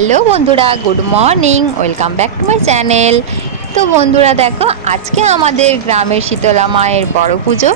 Hello বন্ধুরা, good morning, welcome back to my channel. তো বন্ধুরা দেখো, আজকে আমাদের গ্রামের শীতলা মায়ের বড় পুজো।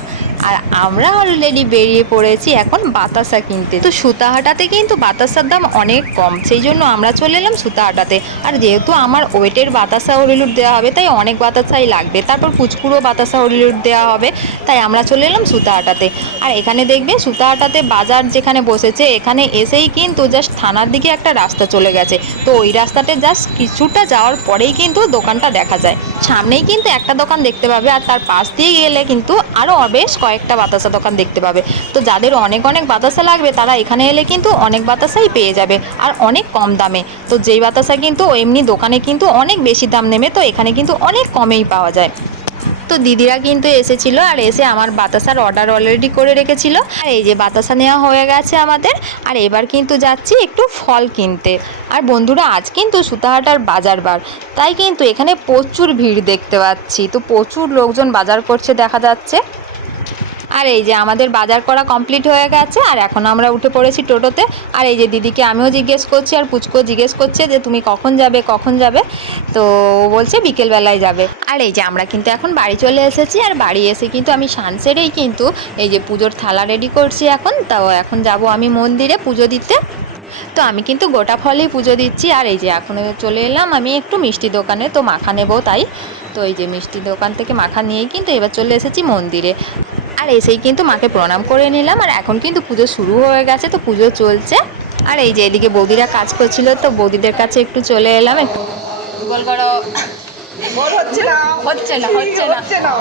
আর আমরা অলরেডি বেরিয়ে পড়েছি এখন বাতাসা কিনতে। তো সুতাহাটাতে কিন্তু বাতাসার দাম অনেক কম, সেই জন্য আমরা চলে এলাম সুতাহাটাতে। আর যেহেতু আমার ওয়েটের বাতাসা হরিলুট দেওয়া হবে, তাই অনেক বাতাসাই লাগবে। তারপর কুচকুড়ো বাতাসা হরিলুট দেওয়া হবে, তাই আমরা চলে এলাম সুতাহাটাতে। আর এখানে দেখবে সুতাহাটাতে বাজার যেখানে বসেছে, এখানে এসেই কিন্তু জাস্ট থানার দিকে একটা রাস্তা চলে গেছে। তো ওই রাস্তাতে জাস্ট কিছুটা যাওয়ার পরেই কিন্তু দোকানটা দেখা যায়। সামনেই কিন্তু একটা দোকান দেখতে পাবে, আর তার পাশ দিয়ে গেলে কিন্তু আরও বেশ কয়েকটা বাতাসা দোকান দেখতে পাবে। তো যাদের অনেক অনেক বাতাসা লাগবে, তারা এখানে এলে কিন্তু অনেক বাতাসাই পেয়ে যাবে আর অনেক কম দামে। তো যেই বাতাসা কিন্তু এমনি দোকানে কিন্তু অনেক বেশি দাম নেমে তো এখানে কিন্তু অনেক কমেই পাওয়া যায়। তো দিদিরা কিন্তু এসেছিল আর এসে আমার বাতাসার অর্ডার অলরেডি করে রেখেছিল। আর এই যে বাতাসা নেওয়া হয়ে গেছে আমাদের, আর এবার কিন্তু যাচ্ছি একটু ফল কিনতে। আর বন্ধুরা, আজ কিন্তু সুতাহাটার বাজার বার তাই কিন্তু এখানে প্রচুর ভিড় দেখতে পাচ্ছি। তো প্রচুর লোকজন বাজার করছে দেখা যাচ্ছে। আর এই যে আমাদের বাজার করা কমপ্লিট হয়ে গেছে, আর এখন আমরা উঠে পড়েছি টোটোতে। আর এই যে দিদিকে আমিও জিজ্ঞেস করছি, আর পুচকো জিজ্ঞেস করছে যে, তুমি কখন যাবে কখন যাবে? তো ও বলছে, বিকেলবেলায় যাবে। আর এই যে আমরা কিন্তু এখন বাড়ি চলে এসেছি, আর বাড়ি এসে কিন্তু আমি সানসেরেই কিন্তু এই যে পুজোর থালা রেডি করছি এখন। তাও এখন যাব আমি মন্দিরে পুজো দিতে। তো আমি কিন্তু গোটা ফলেই পুজো দিচ্ছি। আর এই যে এখন চলে এলাম আমি একটু মিষ্টি দোকানে, তো মাখা নেব তাই। তো এই যে মিষ্টি দোকান থেকে মাখা নিয়েই কিন্তু এবার চলে এসেছি মন্দিরে। আর এসেই কিন্তু মাকে প্রণাম করে নিলাম। আর এখন কিন্তু পুজো শুরু হয়ে গেছে তো পুজো চলছে। আর এই যে এদিকে বৌদিরা কাজ করছিল তো বৌদিদের কাছে একটু চলে এলাম। একটু গোল করো। হচ্ছে না হচ্ছে না, হচ্ছে না।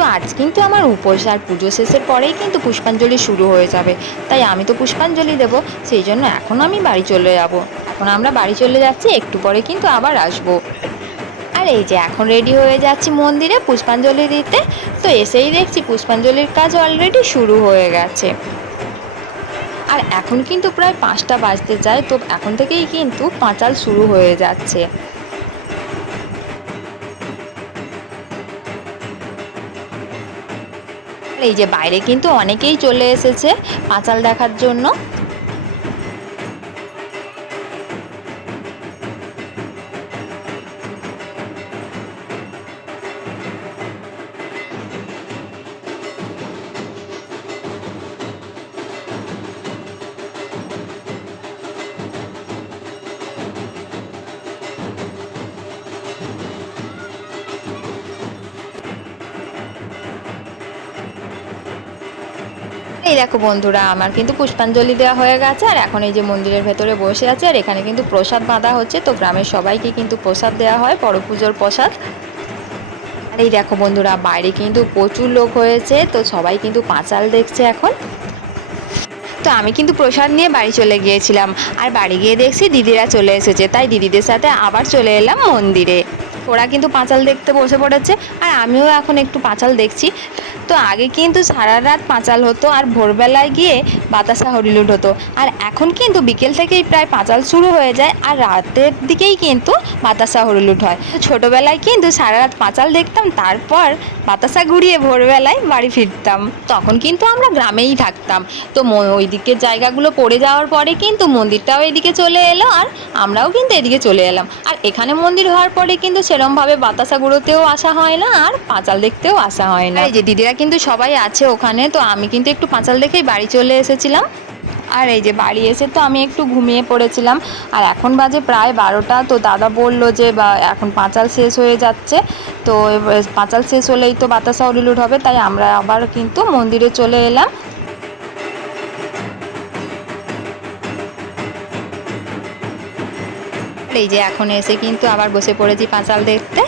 তো আজ কিন্তু আমার উপোস আর পুজো শেষের পরেই কিন্তু পুষ্পাঞ্জলি শুরু হয়ে যাবে। তাই আমি তো পুষ্পাঞ্জলি দেবো, সেই জন্য এখন আমি বাড়ি চলে যাব। এখন আমরা বাড়ি চলে যাচ্ছি, একটু পরে কিন্তু আবার আসব। আর এই যে এখন রেডি হয়ে যাচ্ছি মন্দিরে পুষ্পাঞ্জলি দিতে, তো এসেই দেখছি পুষ্পাঞ্জলির কাজ অলরেডি শুরু হয়ে গেছে। আর এখন কিন্তু প্রায় পাঁচটা বাজতে যায়, তো এখন থেকেই কিন্তু পাঁচাল শুরু হয়ে যাচ্ছে। এই যে বাইরে কিন্তু অনেকেই চলে এসেছে পাঁচাল দেখার জন্য। দেখো বন্ধুরা, আমার কিন্তু পুষ্পাঞ্জলি দেওয়া হয়ে গেছে, আর এখন এই যে মন্দিরের ভেতরে বসে আছে, আর এখানে কিন্তু প্রসাদ বাঁধা হচ্ছে, তো গ্রামের সবাইকে কিন্তু প্রসাদ দেওয়া হয় বড় পুজোর প্রসাদ। আর এই দেখো বন্ধুরা, বাইরে কিন্তু প্রচুর লোক হয়েছে, তো সবাই কিন্তু পাঁচাল দেখছে এখন। তো আমি কিন্তু প্রসাদ নিয়ে বাড়ি চলে গিয়েছিলাম, আর বাড়ি গিয়ে দেখছি দিদিরা চলে এসেছে, তাই দিদিদের সাথে আবার চলে এলাম মন্দিরে। ওরা কিন্তু পাঁচাল দেখতে বসে পড়েছে, আর আমিও এখন একটু পাঁচাল দেখছি। তো আগে কিন্তু সারা রাত পাঁচাল হতো আর ভোরবেলায় গিয়ে বাতাসা হরিলুট হতো। আর এখন কিন্তু বিকেল থেকেই প্রায় পাঁচাল শুরু হয়ে যায় আর রাতের দিকেই কিন্তু বাতাসা হরিলুট হয়। ছোটোবেলায় কিন্তু সারা রাত পাঁচাল দেখতাম, তারপর বাতাসা ঘুরিয়ে ভোরবেলায় বাড়ি ফিরতাম। তখন কিন্তু আমরা গ্রামেই থাকতাম। তো ওই দিকের জায়গাগুলো পড়ে যাওয়ার পরে কিন্তু মন্দিরটাও এদিকে চলে এলো আর আমরাও কিন্তু এদিকে চলে এলাম। আর এখানে মন্দির হওয়ার পরে কিন্তু সেরমভাবে বাতাসা গুঁড়োতেও আসা হয় না আর পাঁচাল দেখতেও আসা হয় না। এই যে দিদিরা কিন্তু সবাই আছে ওখানে, তো আমি কিন্তু একটু পাঁচাল দেখেই বাড়ি চলে এসেছিলাম। আর এই যে বাড়ি এসে তো আমি একটু ঘুমিয়ে পড়েছিলাম। আর এখন বাজে প্রায় বারোটা, তো দাদা বলল যে, বা এখন পাঁচাল শেষ হয়ে যাচ্ছে। তো পাঁচাল শেষ হলেই তো বাতাসা হরিলুট হবে, তাই আমরা আবার কিন্তু মন্দিরে চলে এলাম। এই যে এখন এসে কিন্তু আবার বসে পড়েছি পাঁচাল দেখতে।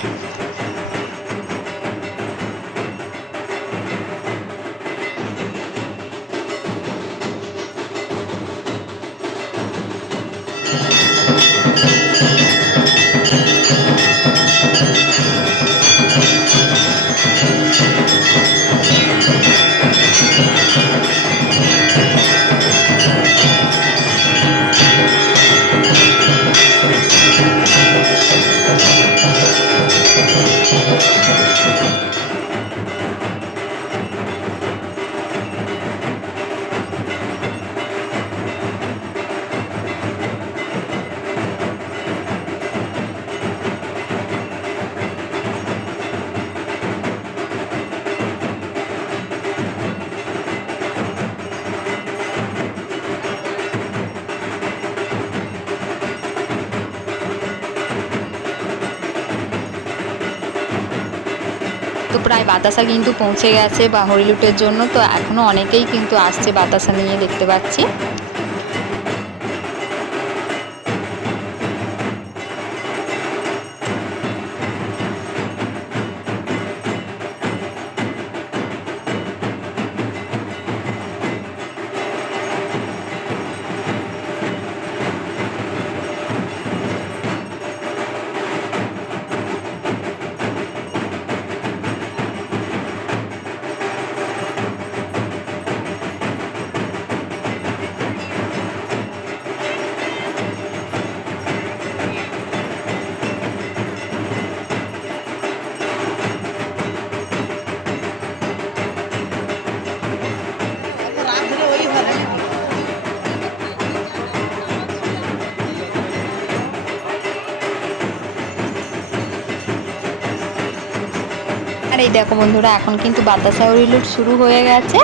তো বাতাসা কিন্তু পৌঁছে গেছে বা হরিলুটের জন্য, তো এখনও অনেকেই কিন্তু আসছে বাতাসা নিয়ে দেখতে পাচ্ছি। এই দেখো বন্ধুরা এখন কিন্তু বাতাসা হরিলুট শুরু হয়ে গেছে।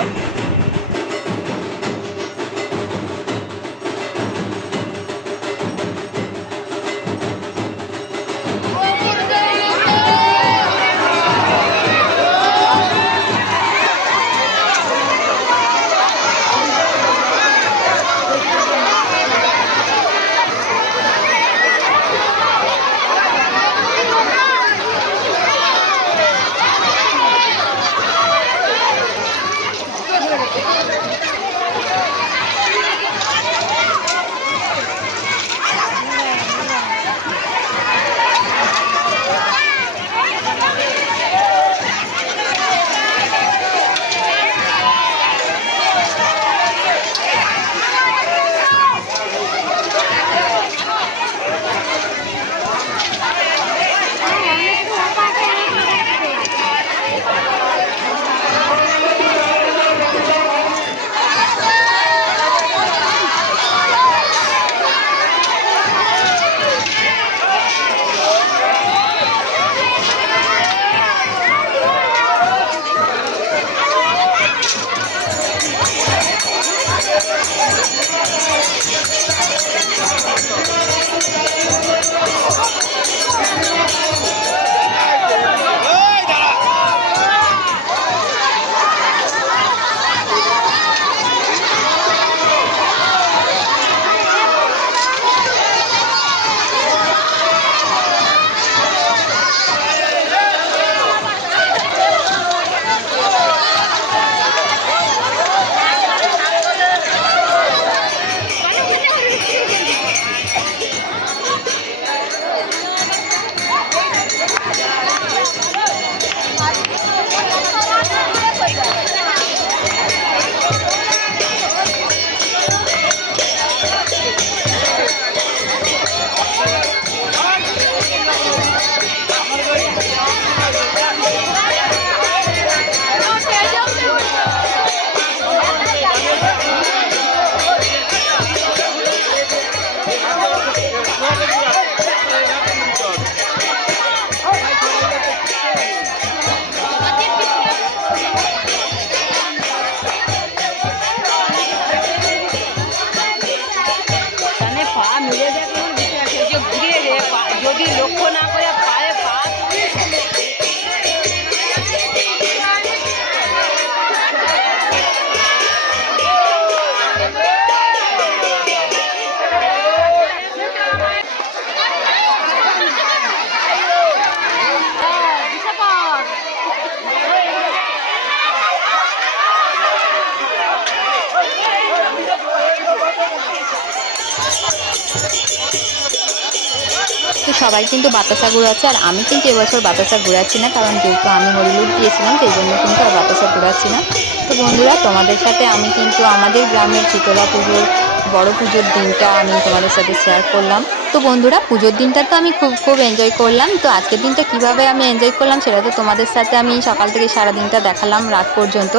সবাই কিন্তু বাতাসা ঘুরাচ্ছে, আর আমি কিন্তু এবছর বাতাসা ঘুরাচ্ছি না, কারণ যেহেতু আমি হরিলুট দিয়েছিলাম, সেই জন্য কিন্তু আর বাতাসা ঘুরাচ্ছি না। তো বন্ধুরা, তোমাদের সাথে আমি কিন্তু আমাদের গ্রামের শীতলা পুজোর বড় পুজোর দিনটা আমি তোমাদের সাথে শেয়ার করলাম। তো বন্ধুরা, পুজোর দিনটা তো আমি খুব খুব এনজয় করলাম। তো আজকের দিনটা কীভাবে আমি এনজয় করলাম সেটা তো তোমাদের সাথে আমি সকাল থেকে সারা দিনটা দেখালাম রাত পর্যন্ত।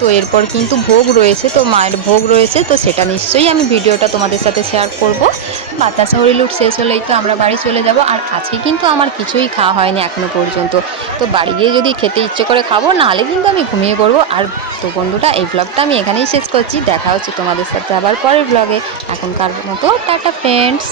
তো এরপর কিন্তু ভোগ রয়েছে, তো মায়ের ভোগ রয়েছে, তো সেটা নিশ্চয়ই আমি ভিডিওটা তোমাদের সাথে শেয়ার করব। বাতাসা হরিলুট শেষ হলেই তো আমরা বাড়ি চলে যাব, আর আজকে কিন্তু আমার কিছুই খাওয়া হয়নি এখনও পর্যন্ত। তো বাড়ি গিয়ে যদি খেতে ইচ্ছে করে খাব, নাহলে কিন্তু আমি ঘুমিয়ে পড়ব। আর তো বন্ধুটা এই ব্লগটা আমি এখানেই শেষ করছি। দেখা হচ্ছে তোমাদের সাথে আবার পরের ব্লগে এখনকার মতো, টাটা ফ্রেন্ডস